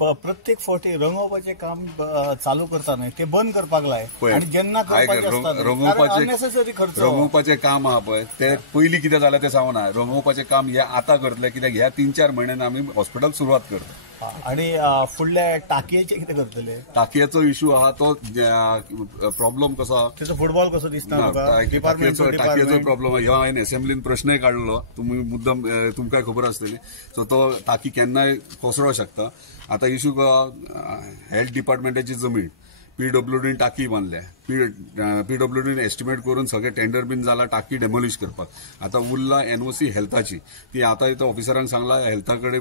प्रत्येक फावटी रंगोवपाचें काम चालू करता ते बंद करपाक लाय आणि जेन्ना अननेसेसरी खर्च रंगोवपाचें काम आहा पळय ते पयलीं कितें जालें तें सांगना रंगोवपाचें काम हे आतां करतले कित्याक ह्या 3-4 म्हयन्यान आमी हॉस्पिटल सुरवात करता आणि फुडल्या टाकयेचे कितें करतले टाकयेचो इश्यू आहा तो प्रॉब्लेम कसो आहा त्याचो फुटबॉल कसो दिसता टाकयेचो प्रॉब्लेम ह्यो हांवें असेंब्लीन प्रश्नय काडलो तुमी मुद्दम तुमकां खबर आसतली सो तो टाकी केन्नाय कोसळोंक शकता आता इश्यू हेल्थ डिपार्टमेंटाची जमीन पीडब्ल्यूडीन टाकी बांधल्या पीडब्ल्यूडीन एस्टिमेट करून सगळे टेंडर बीन जाला टाकी डेमोलिश करपाक आता उरला एनओसी हेल्थाची ती आता इथं ऑफिसरांक सांगला हेल्थाकडे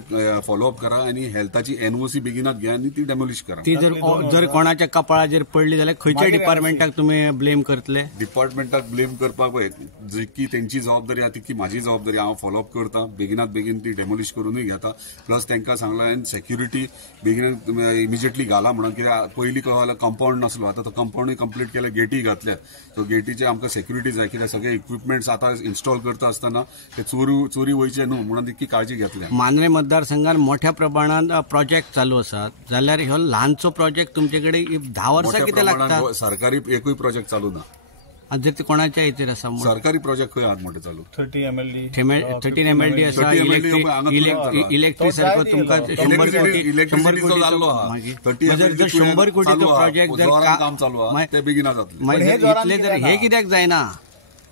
फॉलोअप करा आणि हेल्थाची एनओसी बेगिनात घ्या आणि ती डेमोलिश करा ती जर कोणाच्या कपाळाचेर पडली जाल्यार खंयच्या डिपार्टमेंटाक तुम्ही ब्लेम करतले डिपार्टमेंटाक ब्लेम करपाक जितकी त्यांची जबाबदारी आहा तितकी माझी जबाबदारी हांव फॉलोअप करता बेगिनात बेगीन ती डेमोलिश करूनय घेता प्लस तांकां सांगला सेक्युरिटी बेगिनात इमिजिएटली घाला म्हणून कित्याक पयलीं कळ्ळें कंपाऊंड नासलो आता तो कंपाऊंडय कंप्लीट केला गेटी घातल्या सो गेटीचे आमकां सेक्युरिटी जाय कित्याक सगळे इक्विपमेंट्स आता इन्स्टॉल करता आसतना ते चोरी वयचे न्हू म्हणून तितकी काळजी घेतल्या मांद्रे मतदारसंघात मोठ्या प्रमाणात प्रोजेक्ट चालू आसात जाल्यार ह्यो ल्हानसो प्रोजेक्ट तुमचे कडेन 10 वर्सां कितें लागतात सरकारी एकूय प्रोजेक्ट चालू ना जर ते कोणाच्या हेचेर आसा सरकारी प्रोजेक्ट खंय आहात मोठे चालू 13 MLD आसा इलेक्ट्रिक सारको तुमकां 100 कोटीचो प्रोजेक्ट जर काम चालू आहा ते बेगिना जातले इतले जर हे कित्याक जायना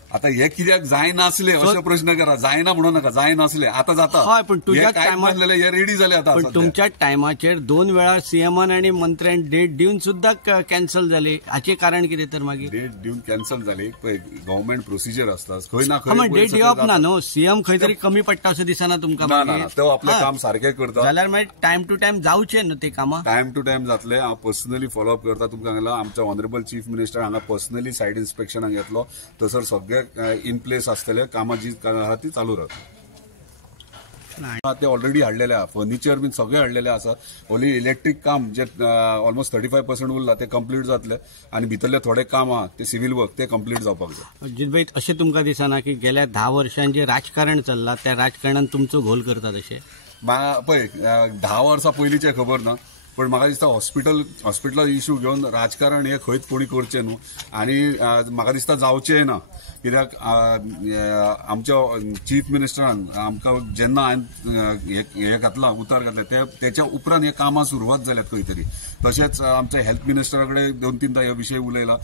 आता हे कित्याक जायनासले असो प्रश्न करा जायना म्हणू नका जायनासले आता जाता हय पण तुझ्या टायमार हे रेडी झाले आता पण तुमच्या टायमाचेर 2 वेळा सीएमान आणि मंत्र्यान डेट दिवन सुद्धा कॅन्सल जाली हाचे कारण कितें तर मागीर डेट दिवन कॅन्सल जाली गव्हर्नमेंट प्रोसिजर आसता खंय ना खंय डेट दिवप ना न्हू सीएम खंय तरी कमी पडटा असं दिसना तुमकां तो आपले काम सारखे करता जाल्यार मागीर टायम टू टायम जावचे न्हू ते कामां टायम टू टायम जातले हांव पर्सनली फॉलोअप करता तुमकां सांगला आमच्या ऑनरेबल चीफ मिनिस्टर हांगा पर्सनली सायट इन्स्पेक्शनाक येतलो थंयसर सगळे इन प्लेस असलेले कामां जी आहा ती चालू राहता ते ऑलरेडी हाडलेले आहा फर्निचर बीन सगळे हाडलेले आसा ओन्ली इलेक्ट्रीक काम जे ऑलमोस्ट 35% उरला ते कंप्लीट जातले आणि भितरले थोडे काम आहा ते सिव्हिल वर्क ते कंप्लीट जावपाक जाय अजितभाई अशें तुमकां दिसना की गेल्या 10 वर्षांत जे राजकारण चल्लां त्या राजकारणान तुमचो घोल करतात अशें पळय 10 वर्सां पयलींचे खबर ना पण म्हाका दिसता हॉस्पिटल इश्यू घेवन राजकारण हे खंयच कोणी करचें न्हू आणि म्हाका दिसता जावचेंय ना कित्याक आमच्या चीफ मिनिस्टरान आमकां जेन्ना हांवें हे घातलां उतार घातले त्याच्या उपरांत हे कामां सुरवात जाल्यात खंय तरी तशेंच आमच्या हेल्थ मिनिस्टरा कडेन 2-3दा ह्या विशय उलयला